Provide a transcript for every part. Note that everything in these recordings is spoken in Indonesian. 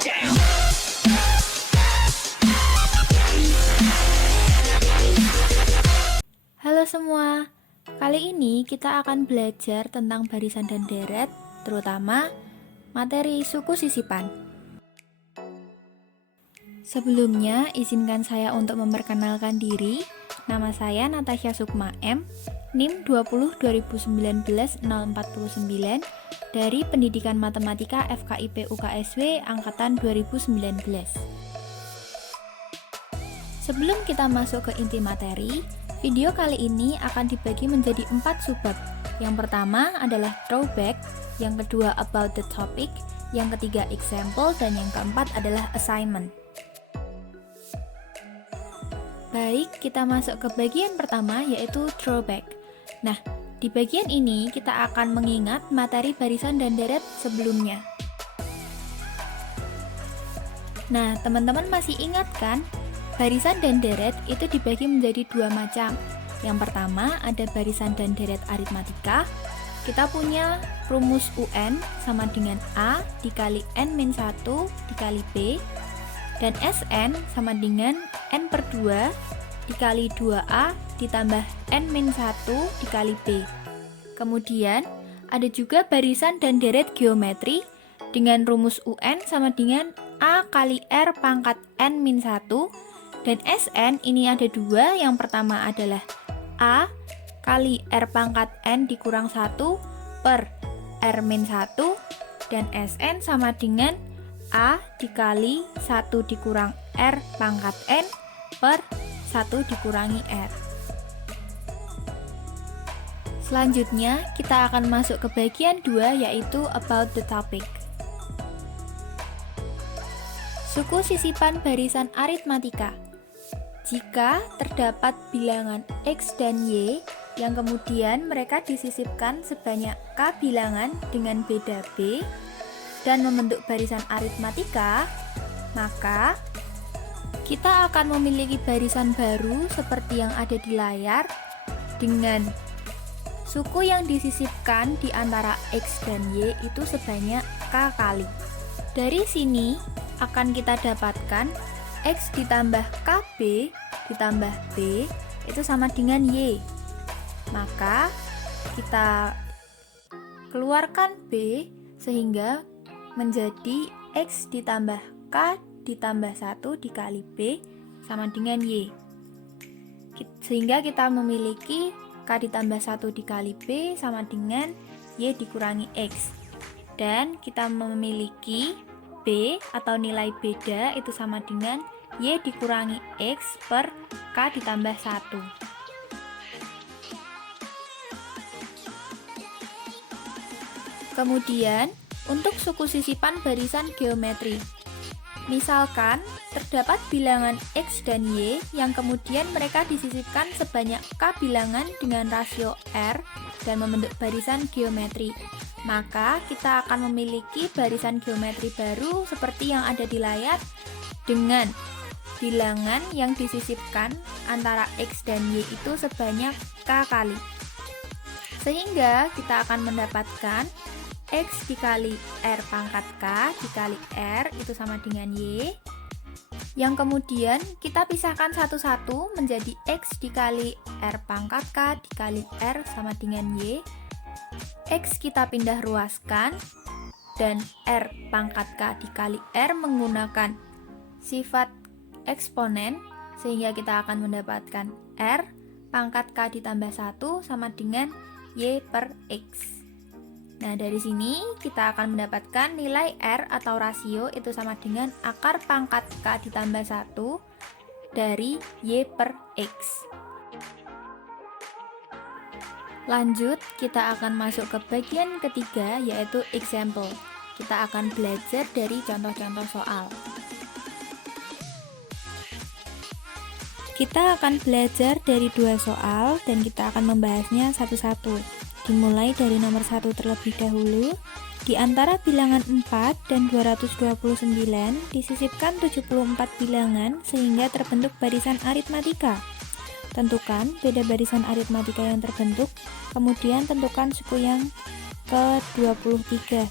Halo semua, kali ini kita akan belajar tentang barisan dan deret, terutama materi suku sisipan. Sebelumnya, izinkan saya untuk memperkenalkan diri. Nama saya Natasha Sukma M, NIM 202019-049 dari Pendidikan Matematika FKIP UKSW Angkatan 2019. Sebelum kita masuk ke inti materi, video kali ini akan dibagi menjadi 4 subbab. Yang pertama adalah throwback, yang kedua about the topic, yang ketiga example, dan yang keempat adalah assignment. Baik, kita masuk ke bagian pertama yaitu throwback. Nah, di bagian ini kita akan mengingat materi barisan dan deret sebelumnya. Nah, teman-teman masih ingat kan? Barisan dan deret itu dibagi menjadi 2 macam. Yang pertama ada barisan dan deret aritmatika. Kita punya rumus UN sama dengan A dikali N-1 dikali B, dan Sn sama dengan N/2 dikali 2A ditambah N-1 dikali B. Kemudian ada juga barisan dan deret geometri dengan rumus UN sama dengan A kali R pangkat N-1, dan Sn ini ada 2. Yang pertama adalah A kali R pangkat N dikurang 1 per R-1, dan Sn sama dengan A dikali 1 dikurang R pangkat N per 1 dikurangi R. Selanjutnya kita akan masuk ke bagian 2 yaitu about the topic. Suku sisipan barisan aritmatika. Jika terdapat bilangan X dan Y yang kemudian mereka disisipkan sebanyak K bilangan dengan beda B dan membentuk barisan aritmatika, maka kita akan memiliki barisan baru seperti yang ada di layar dengan suku yang disisipkan di antara X dan Y itu sebanyak K kali. Dari sini akan kita dapatkan X ditambah KB ditambah B itu sama dengan Y. Maka kita keluarkan B sehingga menjadi X ditambah K ditambah 1 dikali B sama dengan Y. Sehingga kita memiliki K ditambah 1 dikali B sama dengan Y dikurangi X. Dan kita memiliki B atau nilai beda itu sama dengan Y dikurangi X per K ditambah 1. Kemudian, untuk suku sisipan barisan geometri. Misalkan, terdapat bilangan X dan Y yang kemudian mereka disisipkan sebanyak K bilangan dengan rasio R dan membentuk barisan geometri. Maka, kita akan memiliki barisan geometri baru seperti yang ada di layar dengan bilangan yang disisipkan antara X dan Y itu sebanyak K kali. Sehingga kita akan mendapatkan X dikali R pangkat K dikali R itu sama dengan Y, yang kemudian kita pisahkan satu-satu menjadi X dikali R pangkat K dikali R sama dengan Y. X kita pindah ruaskan dan R pangkat K dikali R menggunakan sifat eksponen, sehingga kita akan mendapatkan R pangkat K ditambah 1 sama dengan Y per X. Nah, dari sini kita akan mendapatkan nilai R atau rasio itu sama dengan akar pangkat K ditambah 1 dari Y per X. Lanjut, kita akan masuk ke bagian ketiga yaitu example. Kita akan belajar dari contoh-contoh soal. Kita akan belajar dari 2 soal dan kita akan membahasnya satu-satu. Dimulai dari nomor 1 terlebih dahulu. Di antara bilangan 4 dan 229 disisipkan 74 bilangan sehingga terbentuk barisan aritmatika. Tentukan beda barisan aritmatika yang terbentuk, kemudian tentukan suku yang ke-23.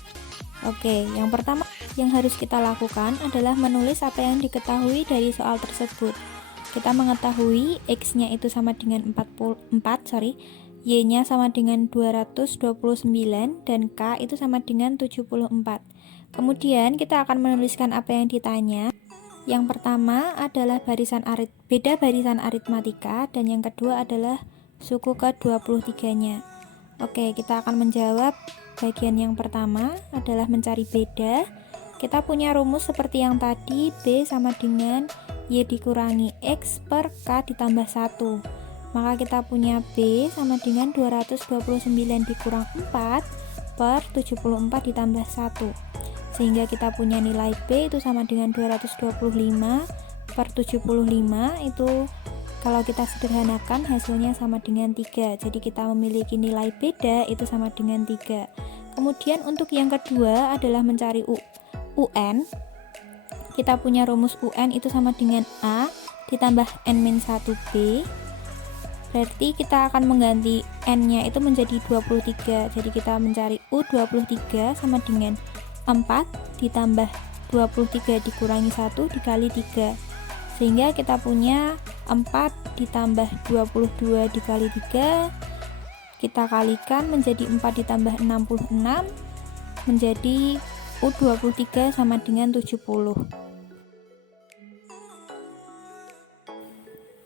Oke, yang pertama Yang harus kita lakukan adalah menulis apa yang diketahui dari soal tersebut. Kita mengetahui X-nya itu sama dengan 44, Y-nya sama dengan 229, dan K itu sama dengan 74. Kemudian kita akan menuliskan apa yang ditanya. Yang pertama adalah beda barisan aritmatika, dan yang kedua adalah suku ke-23-nya. Oke, kita akan menjawab bagian yang pertama adalah mencari beda. Kita punya rumus seperti yang tadi, B sama dengan Y dikurangi X per K ditambah 1. Maka kita punya B sama dengan 229 dikurang 4 per 74 ditambah 1. Sehingga kita punya nilai B itu sama dengan 225 per 75. Itu kalau kita sederhanakan hasilnya sama dengan 3. Jadi kita memiliki nilai beda itu sama dengan 3. Kemudian untuk yang kedua adalah mencari UN. Kita punya rumus UN itu sama dengan A ditambah N-1B. Berarti kita akan mengganti N-nya itu menjadi 23. Jadi kita mencari U23 sama dengan 4 ditambah 23 dikurangi 1 dikali 3. Sehingga kita punya 4 ditambah 22 dikali 3. Kita kalikan menjadi 4 ditambah 66 menjadi U23 sama dengan 70.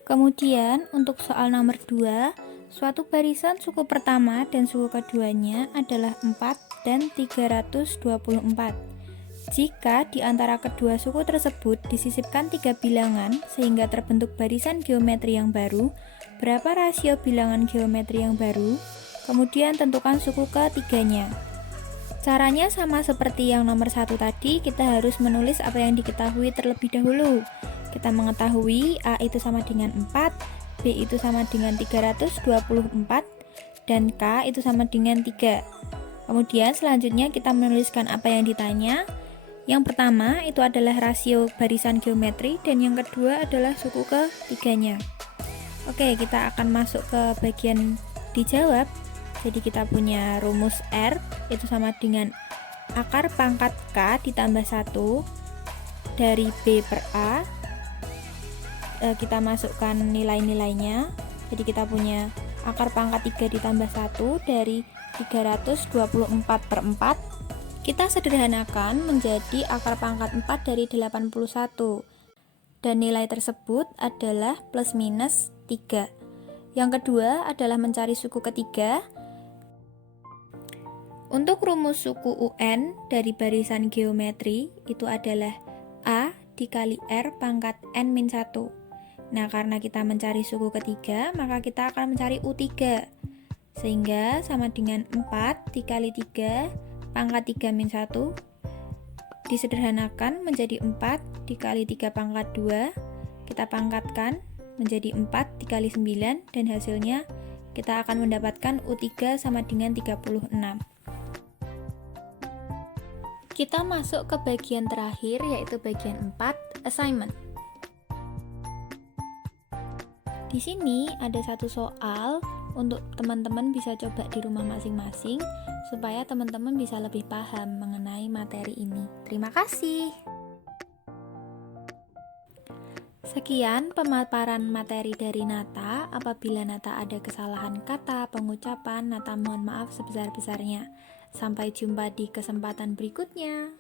Kemudian untuk soal nomor 2, suatu barisan suku pertama dan suku keduanya adalah 4 dan 324. Jika di antara kedua suku tersebut disisipkan 3 bilangan sehingga terbentuk barisan geometri yang baru, berapa rasio bilangan geometri yang baru? Kemudian tentukan suku ketiganya. Caranya sama seperti yang nomor 1 tadi, kita harus menulis apa yang diketahui terlebih dahulu. Kita mengetahui A itu sama dengan 4, B itu sama dengan 324, dan K itu sama dengan 3. Kemudian selanjutnya kita menuliskan apa yang ditanya. Yang pertama itu adalah rasio barisan geometri, dan yang kedua adalah suku ketiganya. Oke, kita akan masuk ke bagian dijawab. Jadi kita punya rumus R itu sama dengan akar pangkat K ditambah 1 dari B per A. Kita masukkan nilai-nilainya. Jadi kita punya akar pangkat 3 ditambah 1 dari 324 per 4. Kita sederhanakan menjadi akar pangkat 4 dari 81. Dan nilai tersebut adalah plus minus 3. Yang kedua adalah mencari suku ketiga. Untuk rumus suku UN dari barisan geometri itu adalah A dikali R pangkat N-1. Nah, karena kita mencari suku ketiga, maka kita akan mencari U3. Sehingga sama dengan 4 dikali 3 pangkat 3 min 1 disederhanakan menjadi 4 dikali 3 pangkat 2. Kita pangkatkan menjadi 4 dikali 9, dan hasilnya kita akan mendapatkan U3 sama dengan 36. Kita masuk ke bagian terakhir, yaitu bagian 4, assignment. Di sini ada satu soal untuk teman-teman bisa coba di rumah masing-masing supaya teman-teman bisa lebih paham mengenai materi ini. Terima kasih. Sekian pemaparan materi dari Nata. Apabila Nata ada kesalahan kata, pengucapan, Nata mohon maaf sebesar-besarnya. Sampai jumpa di kesempatan berikutnya.